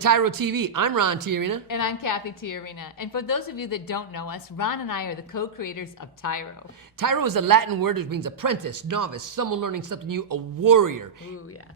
TYRO TV. I'm Ron TYRO. And I'm Cathy TYRO. And for those of you that don't know us, Ron and I are the co-creators of TYRO. TYRO is a Latin word which means apprentice, novice, someone learning something new, a warrior,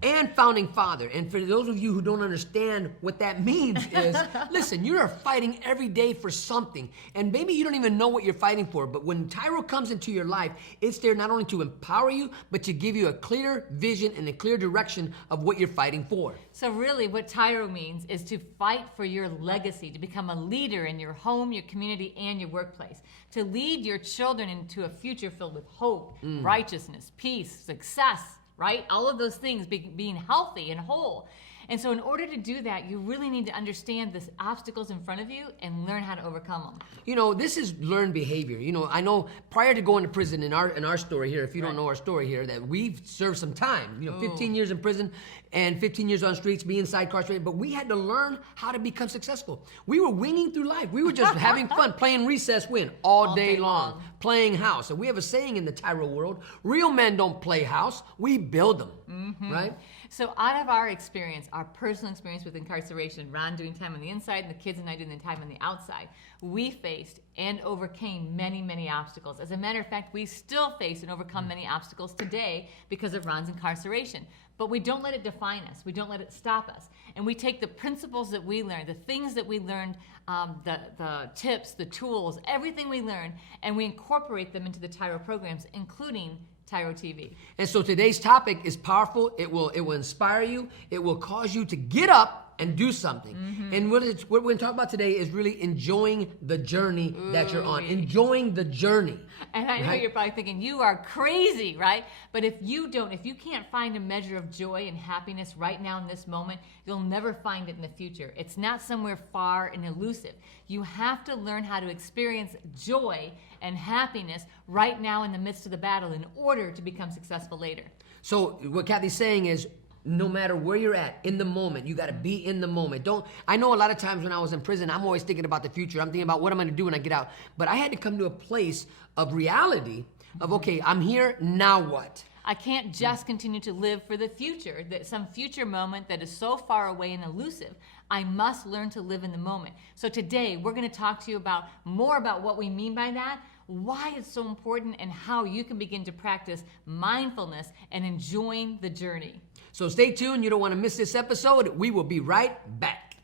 and founding father. And for those of you who don't understand what that means is, listen, you are fighting every day for something. And maybe you don't even know what you're fighting for, but when TYRO comes into your life, it's there not only to empower you, but to give you a clear vision and a clear direction of what you're fighting for. So really what TYRO means is to fight for your legacy, to become a leader in your home, your community, and your workplace, to lead your children into a future filled with hope, righteousness, peace, success, right? All of those things, being healthy and whole. And so in order to do that, you really need to understand the obstacles in front of you and learn how to overcome them. You know, this is learned behavior. You know, I know prior to going to prison in our story here, if you don't know our story here, that we've served some time. You know, 15 years in prison and 15 years on streets, being inside incarcerated, but we had to learn how to become successful. We were winging through life. We were just having fun, playing recess win all day long, playing house. And we have a saying in the TYRO world, real men don't play house, we build them, right? So out of our experience, our personal experience with incarceration, Ron doing time on the inside and the kids and I doing the time on the outside, we faced and overcame many, many obstacles. As a matter of fact, we still face and overcome many obstacles today because of Ron's incarceration. But we don't let it define us. We don't let it stop us. And we take the principles that we learned, the things that we learned, the tips, the tools, everything we learned, and we incorporate them into the TYRO programs, including TYRO TV. And so today's topic is powerful. It will inspire you. It will cause you to get up and do something. And what we're going to talk about today is really enjoying the journey that you're on. Enjoying the journey. And I know you're probably thinking, you are crazy, right? But if you can't find a measure of joy and happiness right now in this moment, you'll never find it in the future. It's not somewhere far and elusive. You have to learn how to experience joy and happiness right now in the midst of the battle in order to become successful later. So what Cathy's saying is, no matter where you're at, in the moment, you got to be in the moment. I know a lot of times when I was in prison, I'm always thinking about the future. I'm thinking about what I'm going to do when I get out. But I had to come to a place of reality of, okay, I'm here, now what? I can't just continue to live for the future, some future moment that is so far away and elusive. I must learn to live in the moment. So today, we're going to talk to you more about what we mean by that, why it's so important, and how you can begin to practice mindfulness and enjoying the journey. So stay tuned. You don't want to miss this episode. We will be right back.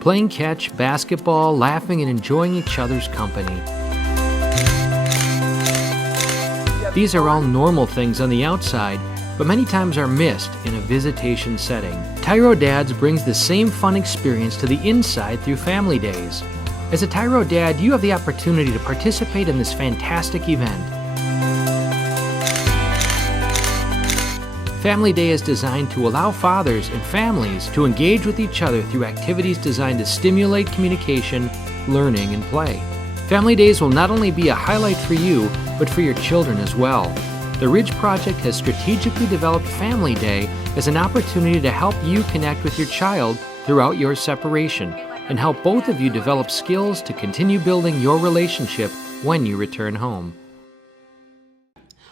Playing catch, basketball, laughing, and enjoying each other's company. These are all normal things on the outside, but many times are missed in a visitation setting. TYRO Dads brings the same fun experience to the inside through Family Days. As a TYRO Dad, you have the opportunity to participate in this fantastic event. Family Day is designed to allow fathers and families to engage with each other through activities designed to stimulate communication, learning, and play. Family Days will not only be a highlight for you, but for your children as well. The Ridge Project has strategically developed Family Day as an opportunity to help you connect with your child throughout your separation and help both of you develop skills to continue building your relationship when you return home.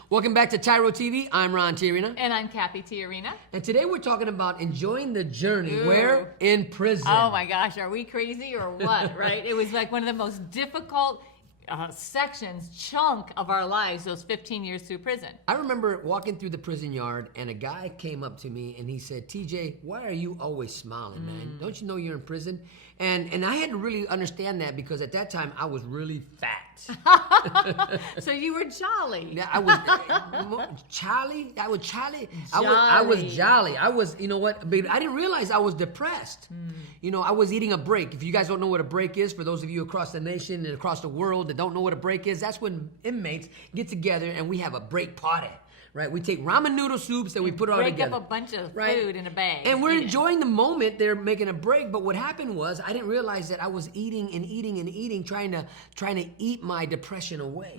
Welcome back to TYRO TV. I'm Ron TYRO. And I'm Cathy TYRO. And today we're talking about enjoying the journey. Where? In prison. Oh my gosh, are we crazy or what, right? It was like one of the most difficult chunk of our lives, those 15 years through prison. I remember walking through the prison yard and a guy came up to me and he said, TJ, why are you always smiling, man? Don't you know you're in prison? And I had to really understand that because at that time I was really fat. So you were jolly. Yeah, I was Charlie. I was Charlie. I was jolly. I was, you know what? But I didn't realize I was depressed. You know, I was eating a break. If you guys don't know what a break is, for those of you across the nation and across the world that don't know what a break is, that's when inmates get together and we have a break party. Right, we take ramen noodle soups and we put it all together. Break up a bunch of food in a bag. And we're enjoying the moment. They're making a break. But what happened was I didn't realize that I was eating and eating and eating, trying to eat my depression away,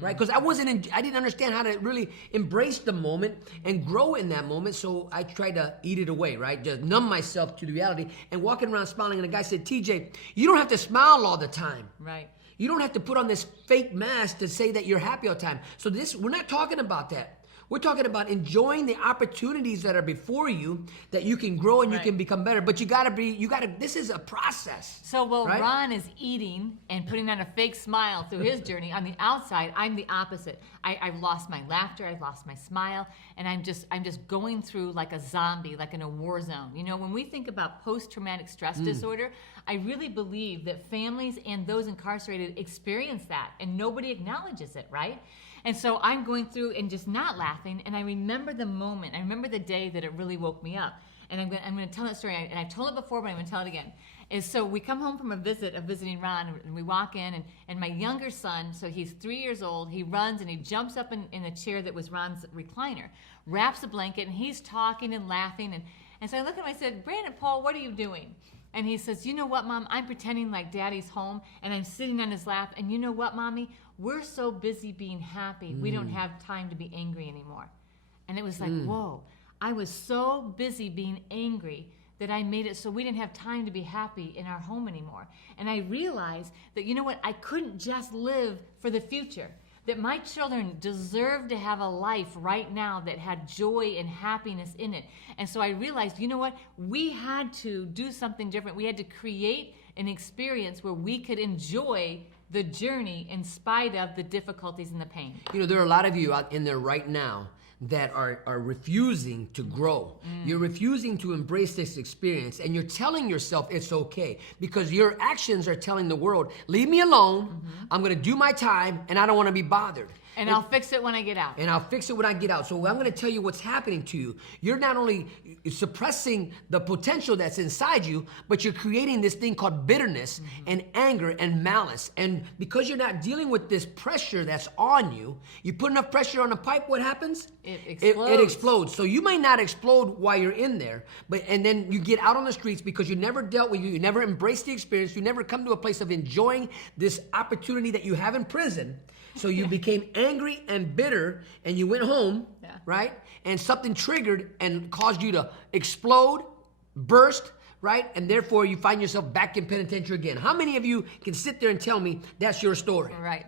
right? Because I didn't understand how to really embrace the moment and grow in that moment. So I tried to eat it away, right? Just numb myself to the reality and walking around smiling. And the guy said, TJ, you don't have to smile all the time. Right. You don't have to put on this fake mask to say that you're happy all the time. So we're not talking about that. We're talking about enjoying the opportunities that are before you, that you can grow and you can become better. But this is a process. So while right? Ron is eating and putting on a fake smile through his journey, on the outside, I'm the opposite. I've lost my laughter, I've lost my smile, and I'm just going through like a zombie, like in a war zone. You know, when we think about post-traumatic stress disorder, I really believe that families and those incarcerated experience that, and nobody acknowledges it, right? And so I'm going through and just not laughing, and I remember the moment. I remember the day that it really woke me up. And I'm going to tell that story, and I've told it before, but I'm going to tell it again. Is so we come home from a visit of visiting Ron, and we walk in, and my younger son, so he's 3 years old, he runs and he jumps up in the chair that was Ron's recliner, wraps a blanket, and he's talking and laughing. And so I look at him, I said, Brandon, Paul, what are you doing? And he says, you know what, Mom? I'm pretending like Daddy's home, and I'm sitting on his lap. And you know what, Mommy? We're so busy being happy, we don't have time to be angry anymore. And it was like, whoa. I was so busy being angry that I made it so we didn't have time to be happy in our home anymore. And I realized that, you know what? I couldn't just live for the future. That my children deserve to have a life right now that had joy and happiness in it. And so I realized, you know what? We had to do something different. We had to create an experience where we could enjoy the journey in spite of the difficulties and the pain. You know, there are a lot of you out in there right now that are refusing to grow. You're refusing to embrace this experience, and you're telling yourself it's okay because your actions are telling the world, leave me alone, I'm gonna do my time, and I don't wanna be bothered. And I'll fix it when I get out. And I'll fix it when I get out. So I'm going to tell you what's happening to you. You're not only suppressing the potential that's inside you, but you're creating this thing called bitterness and anger and malice. And because you're not dealing with this pressure that's on you, you put enough pressure on a pipe, what happens? It explodes. It explodes. So you may not explode while you're in there, and then you get out on the streets because you never dealt with you never embraced the experience, you never come to a place of enjoying this opportunity that you have in prison. So you became angry and bitter, and you went home, right? And something triggered and caused you to explode, burst, right? And therefore, you find yourself back in penitentiary again. How many of you can sit there and tell me that's your story? Right.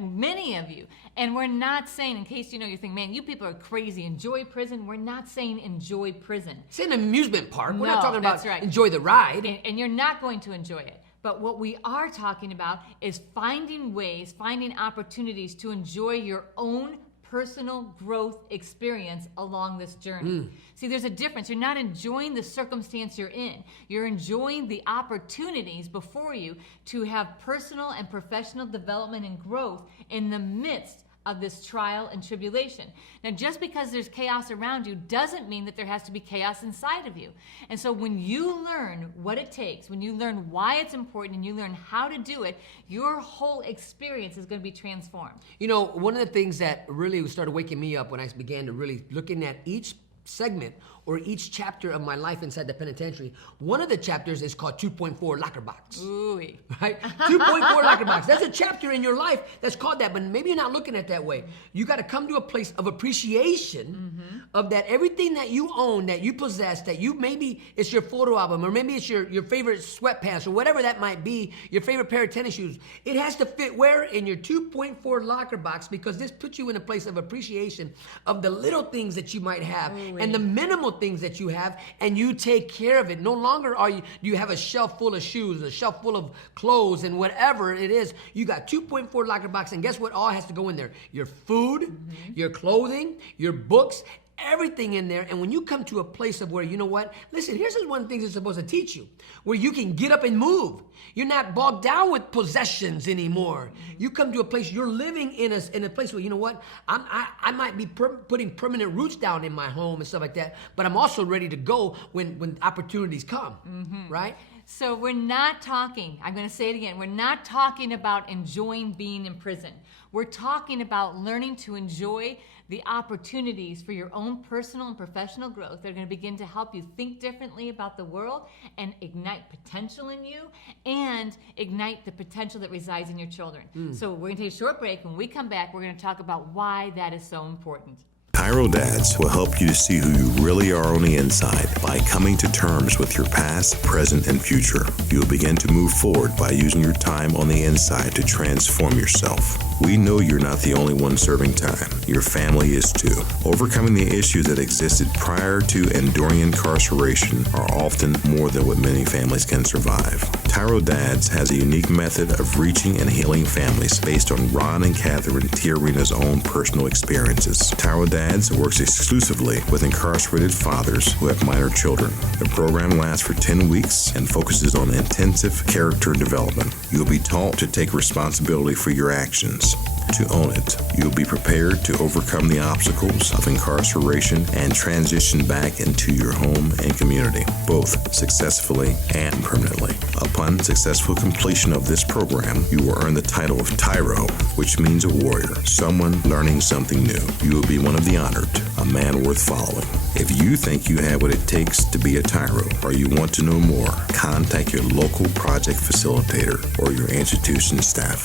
Many of you. And we're not saying, in case you think, man, you people are crazy, enjoy prison. We're not saying enjoy prison. It's an amusement park. We're not No, talking about that's right. enjoy the ride. And you're not going to enjoy it. But what we are talking about is finding ways, finding opportunities to enjoy your own personal growth experience along this journey. See, there's a difference. You're not enjoying the circumstance you're in. You're enjoying the opportunities before you to have personal and professional development and growth in the midst of this trial and tribulation. Now, just because there's chaos around you doesn't mean that there has to be chaos inside of you. And so when you learn what it takes, when you learn why it's important and you learn how to do it, your whole experience is going to be transformed. You know, one of the things that really started waking me up when I began to really looking at each segment or each chapter of my life inside the penitentiary, one of the chapters is called 2.4 Locker Box. Ooh-wee. Right? 2.4 Locker Box. There's a chapter in your life that's called that, but maybe you're not looking at it that way. You got to come to a place of appreciation of that everything that you own, that you possess, that you maybe it's your photo album, or maybe it's your favorite sweatpants, or whatever that might be, your favorite pair of tennis shoes. It has to fit where? In your 2.4 Locker Box, because this puts you in a place of appreciation of the little things that you might have and the minimal things that you have, and you take care of it. No longer do you have a shelf full of shoes, a shelf full of clothes, and whatever it is. You got 2.4 Locker Box, and guess what all has to go in there? Your food, your clothing, your books, everything in there. And when you come to a place of where, you know what? Listen, here's one of the things it's supposed to teach you, where you can get up and move. You're not bogged down with possessions anymore. You come to a place, you're living in a place where, you know what? I might be putting permanent roots down in my home and stuff like that, but I'm also ready to go when opportunities come, right? So we're not talking, I'm going to say it again, we're not talking about enjoying being in prison. We're talking about learning to enjoy the opportunities for your own personal and professional growth. They're going to begin to help you think differently about the world and ignite potential in you and ignite the potential that resides in your children. So we're going to take a short break. When we come back, we're going to talk about why that is so important. TYRO Dads will help you to see who you really are on the inside by coming to terms with your past, present, and future. You'll begin to move forward by using your time on the inside to transform yourself. We know you're not the only one serving time. Your family is too. Overcoming the issues that existed prior to and during incarceration are often more than what many families can survive. TYRO Dads has a unique method of reaching and healing families based on Ron and Catherine Tiarina's own personal experiences. TYRO Dads works exclusively with incarcerated fathers who have minor children. The program lasts for 10 weeks and focuses on intensive character development. You'll be taught to take responsibility for your actions. To own it, you'll be prepared to overcome the obstacles of incarceration and transition back into your home and community, both successfully and permanently. Upon successful completion of this program, you will earn the title of TYRO, which means a warrior, someone learning something new. You will be one of the honored, a man worth following. If you think you have what it takes to be a TYRO or you want to know more, contact your local project facilitator or your institution staff.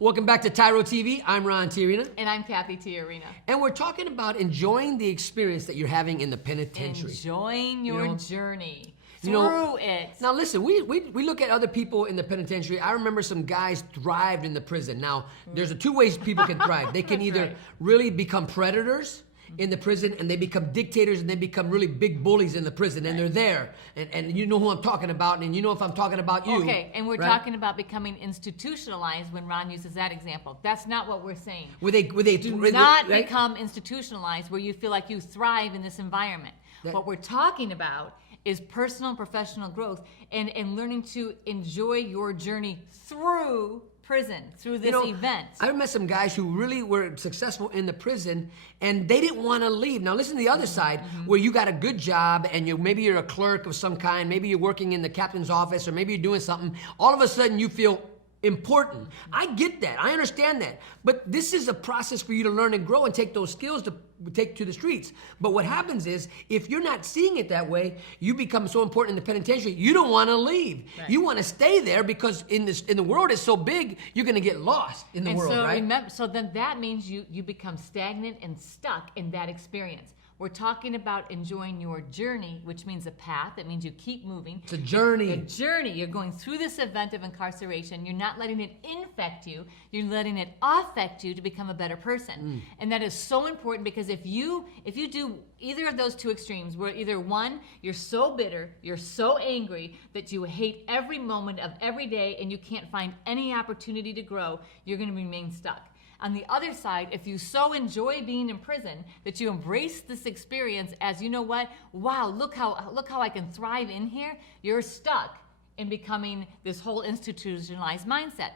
Welcome back to TYRO TV. I'm Ron Tiarina. And I'm Cathy Tiarina. And we're talking about enjoying the experience that you're having in the penitentiary. Enjoying your journey You know, through it. Now listen, we look at other people in the penitentiary. I remember some guys thrived in the prison. Now, there's two ways people can thrive. They can either really become predators in the prison, and they become dictators, and they become really big bullies in the prison, and they're there, and you know who I'm talking about, and you know if I'm talking about you. Okay, and we're talking about becoming institutionalized when Ron uses that example. That's not what we're saying. Do Not become institutionalized where you feel like you thrive in this environment. What we're talking about is personal and professional growth and learning to enjoy your journey through prison, through this event. I met some guys who really were successful in the prison, and they didn't want to leave. Now listen to the other side, where you got a good job, and maybe you're a clerk of some kind, maybe you're working in the captain's office, or maybe you're doing something. All of a sudden you feel important. I get that. I understand that. But this is a process for you to learn and grow and take those skills to take to the streets. But what happens is, if you're not seeing it that way, you become so important in the penitentiary, you don't want to leave. Right. You want to stay there because in the world is so big, you're going to get lost in the world, right? So then that means you become stagnant and stuck in that experience. We're talking about enjoying your journey, which means a path. It means you keep moving. It's a journey. A journey. You're going through this event of incarceration. You're not letting it infect you. You're letting it affect you to become a better person. And that is so important, because if you do either of those two extremes, where either one, you're so bitter, you're so angry that you hate every moment of every day and you can't find any opportunity to grow, you're going to remain stuck. On the other side, if you so enjoy being in prison that you embrace this experience as, you know what, wow, look how I can thrive in here, you're stuck in becoming this whole institutionalized mindset.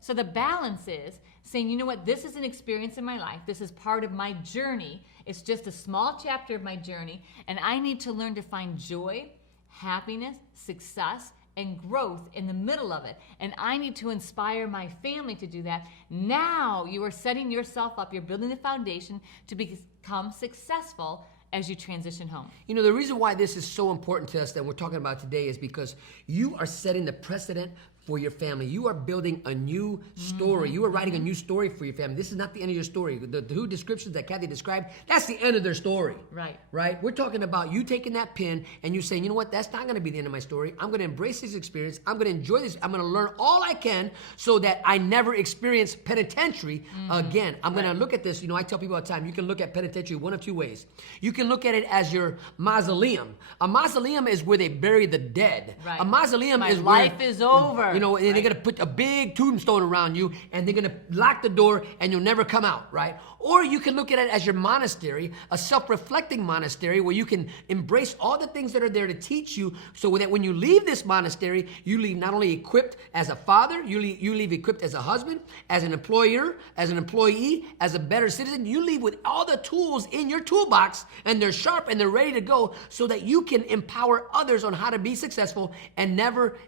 So the balance is saying, you know what, this is an experience in my life. This is part of my journey. It's just a small chapter of my journey, and I need to learn to find joy, happiness, success, and growth in the middle of it. And I need to inspire my family to do that. Now you are setting yourself up. You're building the foundation to become successful as you transition home. You know, the reason why this is so important to us that we're talking about today is because you are setting the precedent for your family. You are building a new story. You are writing a new story for your family. This is not the end of your story. The two descriptions that Cathy described, that's the end of their story. Right. Right? We're talking about you taking that pen and you saying, you know what, that's not going to be the end of my story. I'm going to embrace this experience. I'm going to enjoy this. I'm going to learn all I can so that I never experience penitentiary again. I'm going to look at this. You know, I tell people all the time, you can look at penitentiary one of two ways. You can look at it as your mausoleum. A mausoleum is where they bury the dead. Right. A mausoleum my is life where is over. Sure, You know, and they're right. gonna put a big tombstone around you, and they're gonna lock the door, and you'll never come out, right? Or you can look at it as your monastery, a self-reflecting monastery where you can embrace all the things that are there to teach you, so that when you leave this monastery, you leave not only equipped as a father, you leave equipped as a husband, as an employer, as an employee, as a better citizen. You leave with all the tools in your toolbox, and they're sharp and they're ready to go, so that you can empower others on how to be successful and never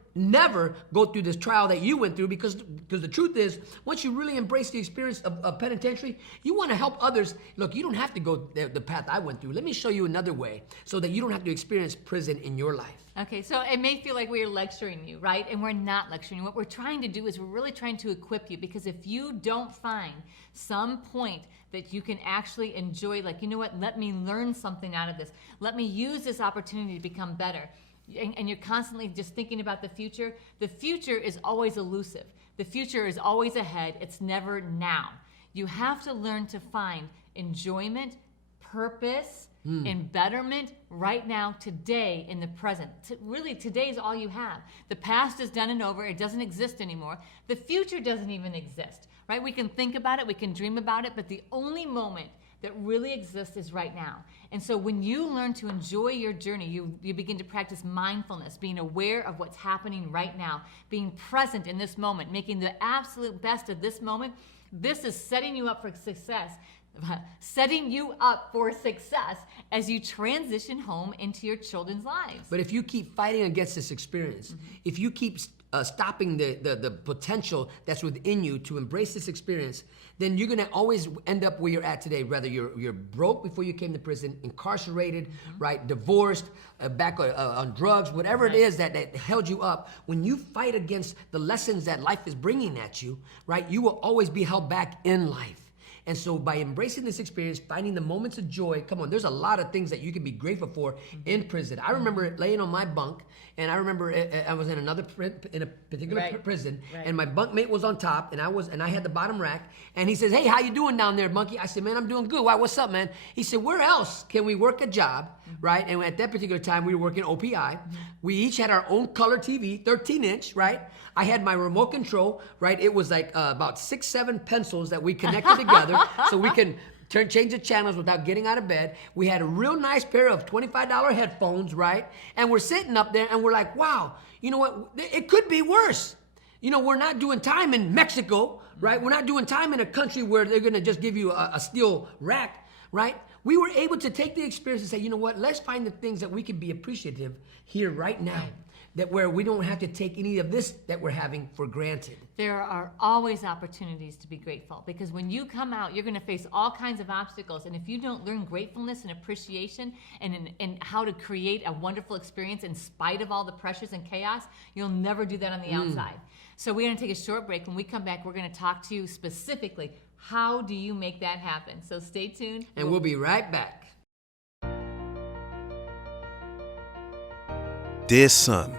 go through this trial that you went through, because the truth is, once you really embrace the experience of penitentiary, you want to help others. Look, you don't have to go the path I went through. Let me show you another way so that you don't have to experience prison in your life. Okay, so it may feel like we're lecturing you, right? And we're not lecturing you. What we're trying to do is we're really trying to equip you, because if you don't find some point that you can actually enjoy, like, you know what, let me learn something out of this. Let me use this opportunity to become better. And you're constantly just thinking about the future is always elusive. The future is always ahead. It's never now. You have to learn to find enjoyment, purpose, and betterment right now, today, in the present. Really, today is all you have. The past is done and over. It doesn't exist anymore. The future doesn't even exist, right? We can think about it, we can dream about it, but the only moment that really exists is right now. And so when you learn to enjoy your journey, you begin to practice mindfulness, being aware of what's happening right now, being present in this moment, making the absolute best of this moment. This is setting you up for success. Setting you up for success as you transition home into your children's lives. But if you keep fighting against this experience, if you keep stopping the potential that's within you to embrace this experience, then you're gonna always end up where you're at today. Whether you're broke before you came to prison, incarcerated, right, divorced, back on drugs, whatever it is that held you up. When you fight against the lessons that life is bringing at you, right, you will always be held back in life. And so by embracing this experience, finding the moments of joy, come on, there's a lot of things that you can be grateful for in prison. I remember laying on my bunk, and I remember I was in a particular prison, and my bunkmate was on top, and I had the bottom rack, and he says, "Hey, how you doing down there, monkey?" I said, "Man, I'm doing good. Why, what's up, man?" He said, "Where else can we work a job?" Right? And at that particular time, we were working OPI. We each had our own color TV, 13-inch, right? I had my remote control, right? It was like about 6, 7 pencils that we connected together so we can change the channels without getting out of bed. We had a real nice pair of $25 headphones, right? And we're sitting up there and we're like, wow, you know what? It could be worse. You know, we're not doing time in Mexico, right? We're not doing time in a country where they're gonna just give you a steel rack, right? We were able to take the experience and say, you know what? Let's find the things that we can be appreciative here right now. That where we don't have to take any of this that we're having for granted. There are always opportunities to be grateful, because when you come out, you're going to face all kinds of obstacles. And if you don't learn gratefulness and appreciation and how to create a wonderful experience in spite of all the pressures and chaos, you'll never do that on the outside. So we're going to take a short break. When we come back, we're going to talk to you specifically. How do you make that happen? So stay tuned. And we'll be right back. Dear son,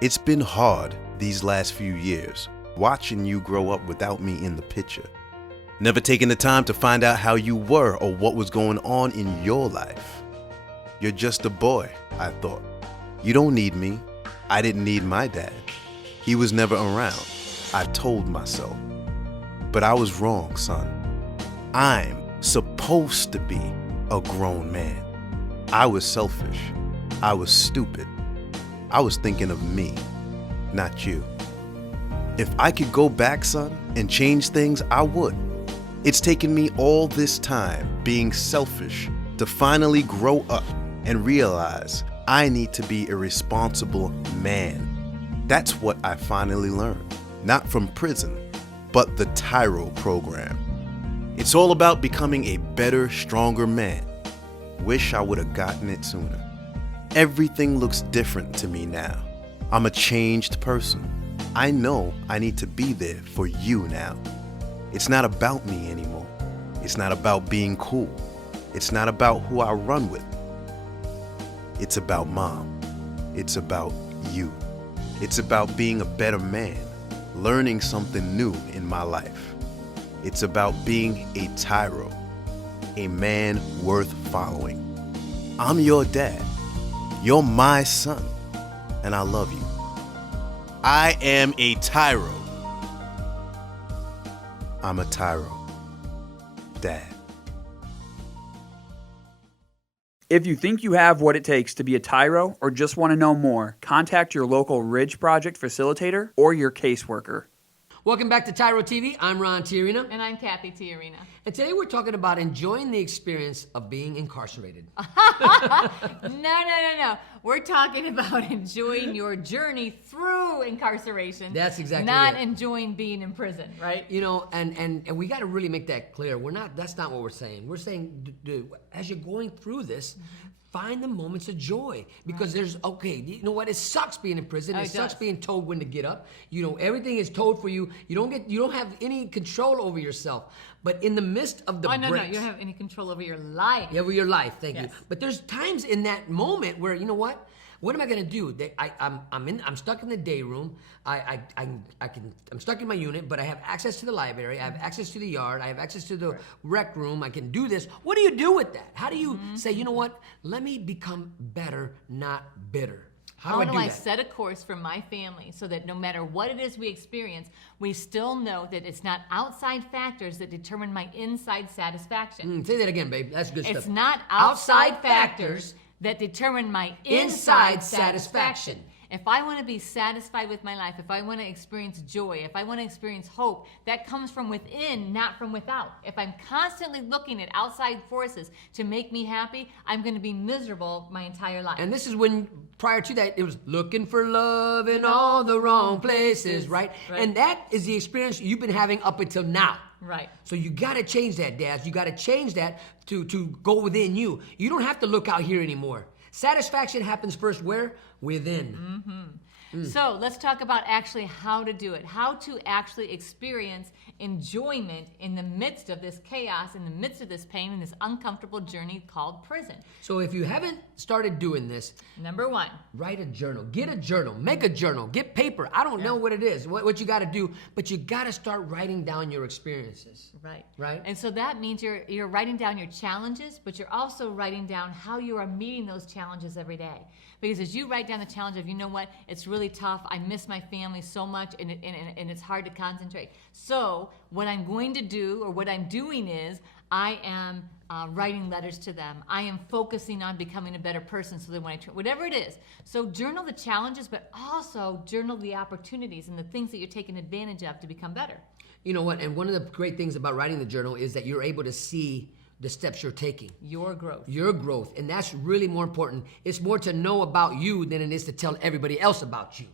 it's been hard these last few years, watching you grow up without me in the picture. Never taking the time to find out how you were or what was going on in your life. You're just a boy, I thought. You don't need me. I didn't need my dad. He was never around, I told myself. But I was wrong, son. I'm supposed to be a grown man. I was selfish. I was stupid. I was thinking of me, not you. If I could go back, son, and change things, I would. It's taken me all this time being selfish to finally grow up and realize I need to be a responsible man. That's what I finally learned, not from prison, but the TYRO program. It's all about becoming a better, stronger man. Wish I would have gotten it sooner. Everything looks different to me now. I'm a changed person. I know I need to be there for you now. It's not about me anymore. It's not about being cool. It's not about who I run with. It's about Mom. It's about you. It's about being a better man, learning something new in my life. It's about being a TYRO, a man worth following. I'm your dad. You're my son, and I love you. I am a TYRO. I'm a TYRO. Dad. If you think you have what it takes to be a TYRO or just want to know more, contact your local Ridge Project facilitator or your caseworker. Welcome back to TYRO TV. I'm Ron Tiarina. And I'm Cathy Tiarina. And today we're talking about enjoying the experience of being incarcerated. No. We're talking about enjoying your journey through incarceration. That's exactly not it. enjoying being in prison, right? You know, and we got to really make that clear. That's not what we're saying. We're saying, as you're going through this, find the moments of joy, because you know what? It sucks being in prison. Oh, it sucks being told when to get up. You know, everything is told for you. You don't have any control over yourself. But in the midst of the no, breaks, you don't have any control over your life. yeah, over your life. Thank you. Yes. But there's times in that moment where, you know what? What am I gonna do? I'm stuck in the day room. I'm stuck in my unit, but I have access to the library. I have access to the yard. I have access to the rec room. I can do this. What do you do with that? How do you say, you know what? Let me become better, not bitter. How do I do that? Set a course for my family so that no matter what it is we experience, we still know that it's not outside factors that determine my inside satisfaction. Say that again, babe. That's good stuff. It's not outside factors that determine my inside satisfaction. If I want to be satisfied with my life, if I want to experience joy, if I want to experience hope, that comes from within, not from without. If I'm constantly looking at outside forces to make me happy, I'm going to be miserable my entire life. And this is when, prior to that, it was looking for love in all the wrong places, right? And that is the experience you've been having up until now. Right. So you got to change that, dads. You got to change that to go within you. You don't have to look out here anymore. Satisfaction happens first where? Within. So let's talk about actually how to do it, how to actually experience enjoyment in the midst of this chaos, in the midst of this pain, in this uncomfortable journey called prison. So if you haven't started doing this, Number one, write a journal. Get a journal. Make a journal. Get paper. I don't know what it is, what you got to do, but you got to start writing down your experiences. right. Right. And so that means you're writing down your challenges, but you're also writing down how you are meeting those challenges every day. Because as you write down the challenge of, you know what, it's really tough, I miss my family so much, and it's hard to concentrate. So what I'm going to do, or what I'm doing is, I am writing letters to them. I am focusing on becoming a better person so that when whatever it is. So journal the challenges, but also journal the opportunities and the things that you're taking advantage of to become better. You know what? And one of the great things about writing the journal is that you're able to see the steps you're taking. Your growth. Your growth. And that's really more important. It's more to know about you than it is to tell everybody else about you.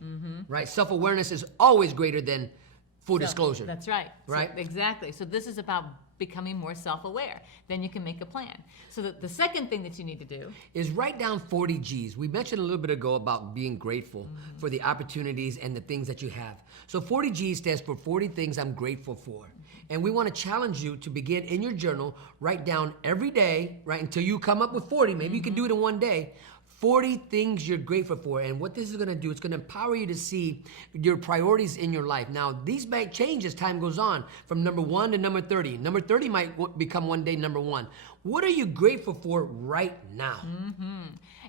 Right? Self-awareness is always greater than full disclosure. That's right. Right? So, exactly. So this is about becoming more self-aware. Then you can make a plan. So the second thing that you need to do is write down 40 G's. We mentioned a little bit ago about being grateful for the opportunities and the things that you have. So 40 G's stands for 40 things I'm grateful for. And we want to challenge you to begin in your journal, write down every day, right, until you come up with 40. Maybe you can do it in one day. 40 things you're grateful for. And what this is going to do, it's going to empower you to see your priorities in your life. Now, these might change as time goes on, from number 1 to number 30. Number 30 might become one day number 1. What are you grateful for right now?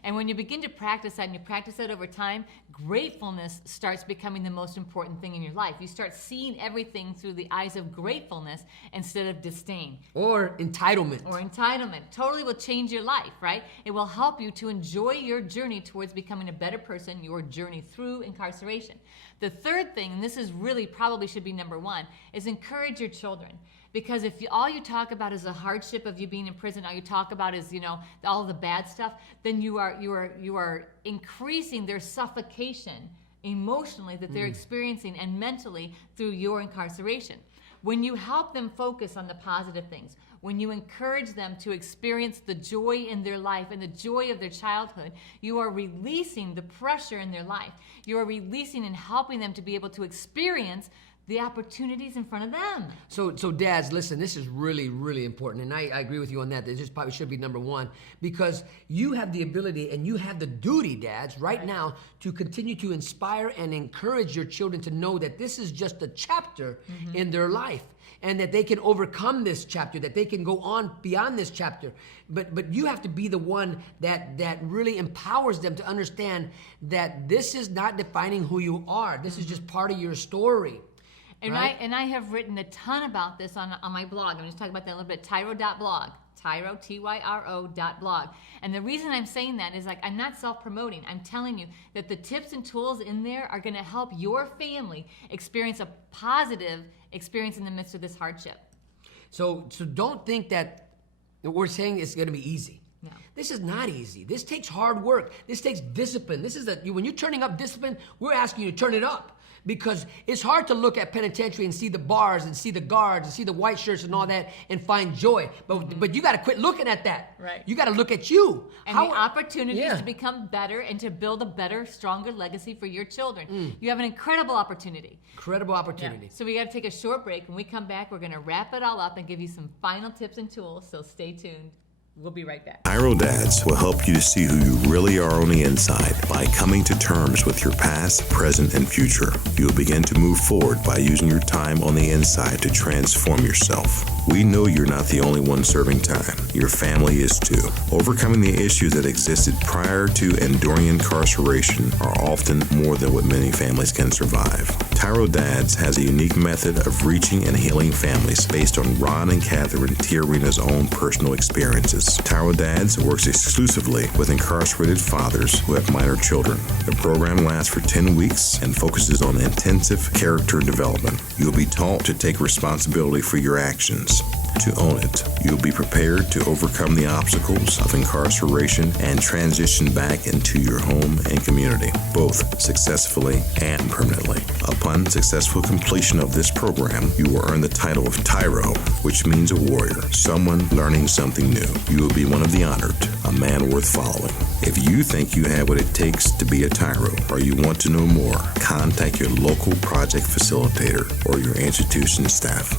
And when you begin to practice that, and you practice that over time, gratefulness starts becoming the most important thing in your life. You start seeing everything through the eyes of gratefulness instead of disdain. Or entitlement. Or entitlement. Totally will change your life, right? It will help you to enjoy your journey towards becoming a better person, your journey through incarceration. The third thing, and this is really probably should be number 1, is encourage your children. Because if all you talk about is the hardship of you being in prison, all you talk about is, you know, all the bad stuff, then you are increasing their suffocation emotionally that they're experiencing and mentally through your incarceration. When you help them focus on the positive things, when you encourage them to experience the joy in their life and the joy of their childhood, you are releasing the pressure in their life. You are releasing and helping them to be able to experience the opportunities in front of them. So dads, listen, this is really, really important. And I agree with you on that. This probably should be number one, because you have the ability and you have the duty, dads, right now to continue to inspire and encourage your children to know that this is just a chapter in their life, and that they can overcome this chapter, that they can go on beyond this chapter. But you have to be the one that really empowers them to understand that this is not defining who you are. This is just part of your story. And right? I have written a ton about this on my blog. I'm just talking about that a little bit. TYRO.blog. TYRO, TYRO.blog. And the reason I'm saying that is, like, I'm not self-promoting. I'm telling you that the tips and tools in there are going to help your family experience a positive experience in the midst of this hardship. So don't think that we're saying it's going to be easy. No. This is not easy. This takes hard work. This takes discipline. This is when you're turning up discipline, we're asking you to turn it up. Because it's hard to look at penitentiary and see the bars and see the guards and see the white shirts and all that and find joy. But you got to quit looking at that. Right. You got to look at you. And the opportunities to become better and to build a better, stronger legacy for your children. You have an incredible opportunity. Incredible opportunity. Yeah. So we got to take a short break. When we come back, we're going to wrap it all up and give you some final tips and tools. So stay tuned. We'll be right back. TYRO Dads will help you to see who you really are on the inside by coming to terms with your past, present, and future. You'll begin to move forward by using your time on the inside to transform yourself. We know you're not the only one serving time. Your family is too. Overcoming the issues that existed prior to and during incarceration are often more than what many families can survive. TYRO Dads has a unique method of reaching and healing families based on Ron and Catherine Tiarina's own personal experiences. TYRO Dads works exclusively with incarcerated fathers who have minor children. The program lasts for 10 weeks and focuses on intensive character development. You'll be taught to take responsibility for your actions, to own it. You'll be prepared to overcome the obstacles of incarceration and transition back into your home and community, both successfully and permanently. Upon successful completion of this program, you will earn the title of TYRO, which means a warrior, someone learning something new. You will be one of the honored, a man worth following. If you think you have what it takes to be a TYRO, or you want to know more, contact your local project facilitator or your institution staff.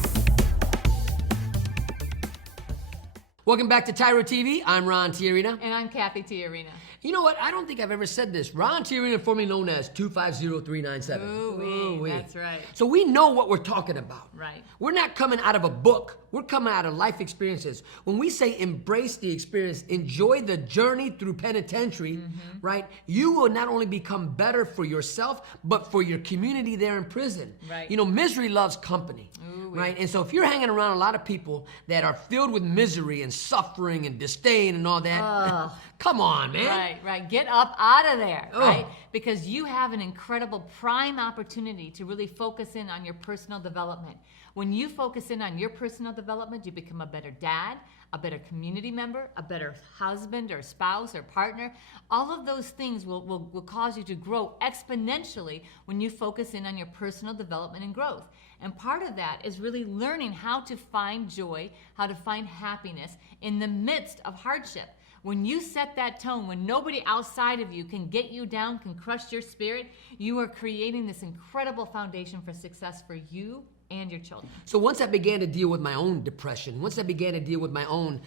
Welcome back to TYRO TV. I'm Ron Tiarina. And I'm Cathy Tiarina. You know what? I don't think I've ever said this. Ron Tiarina, formerly known as 250397. Ooh-wee, that's right. So we know what we're talking about. Right. We're not coming out of a book. We're coming out of life experiences. When we say embrace the experience, enjoy the journey through penitentiary, right? You will not only become better for yourself, but for your community there in prison. Right. You know, misery loves company. Right? And so if you're hanging around a lot of people that are filled with misery and suffering and disdain and all that, come on, man. Right. Get up out of there, right? Because you have an incredible prime opportunity to really focus in on your personal development. When you focus in on your personal development, you become a better dad, a better community member, a better husband or spouse or partner. All of those things will cause you to grow exponentially when you focus in on your personal development and growth. And part of that is really learning how to find joy, how to find happiness in the midst of hardship. When you set that tone, when nobody outside of you can get you down, can crush your spirit, you are creating this incredible foundation for success for you and your children. So once I began to deal with my own depression, once I began to deal with my own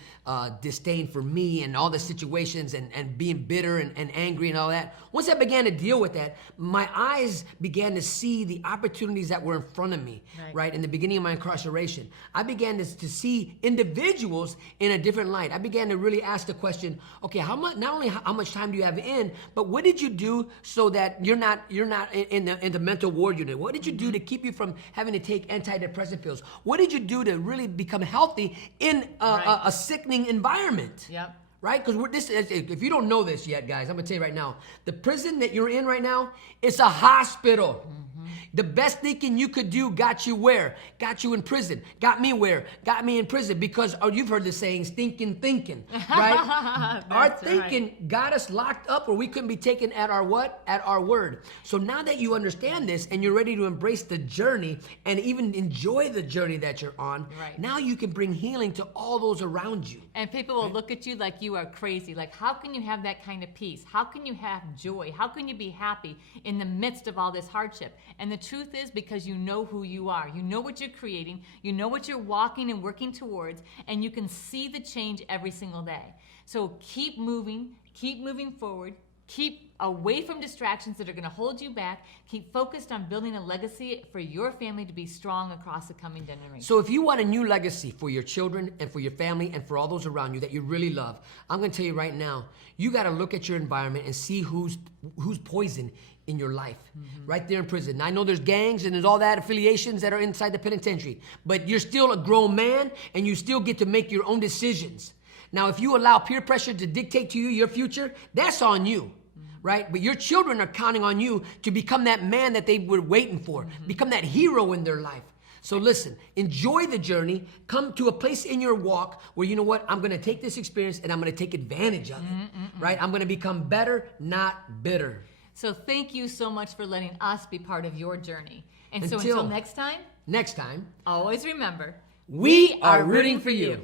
disdain for me and all the situations and being bitter and angry and all that, once I began to deal with that, my eyes began to see the opportunities that were in front of me, right? In the beginning of my incarceration. I began to see individuals in a different light. I began to really ask the question, okay, not only how much time do you have in, but what did you do so that you're not in the mental ward unit? What did you do to keep you from having to take antidepressant pills? What did you do to really become healthy in a sickening environment? Yep. Right? Because if you don't know this yet, guys, I'm gonna tell you right now, the prison that you're in right now, it's a hospital. The best thinking you could do got you where? Got you in prison. Got me where? Got me in prison because, you've heard the saying, stinking thinking, right? Our thinking got us locked up where we couldn't be taken at our what? At our word. So now that you understand this and you're ready to embrace the journey and even enjoy the journey that you're on, now you can bring healing to all those around you. And people will look at you like you are crazy. Like, how can you have that kind of peace? How can you have joy? How can you be happy in the midst of all this hardship? And the truth is because you know who you are. You know what you're creating. You know what you're walking and working towards, and you can see the change every single day. So keep moving forward. Keep away from distractions that are going to hold you back. Keep focused on building a legacy for your family to be strong across the coming generation. So if you want a new legacy for your children and for your family and for all those around you that you really love, I'm going to tell you right now, you got to look at your environment and see who's poison in your life, right there in prison. Now, I know there's gangs and there's all that affiliations that are inside the penitentiary, but you're still a grown man and you still get to make your own decisions. Now, if you allow peer pressure to dictate to you your future, that's on you. Right? But your children are counting on you to become that man that they were waiting for, become that hero in their life. So listen, enjoy the journey. Come to a place in your walk where, you know what, I'm going to take this experience and I'm going to take advantage of it. Right? I'm going to become better, not bitter. So thank you so much for letting us be part of your journey. And so until next time, Next time, always remember, we are rooting for you.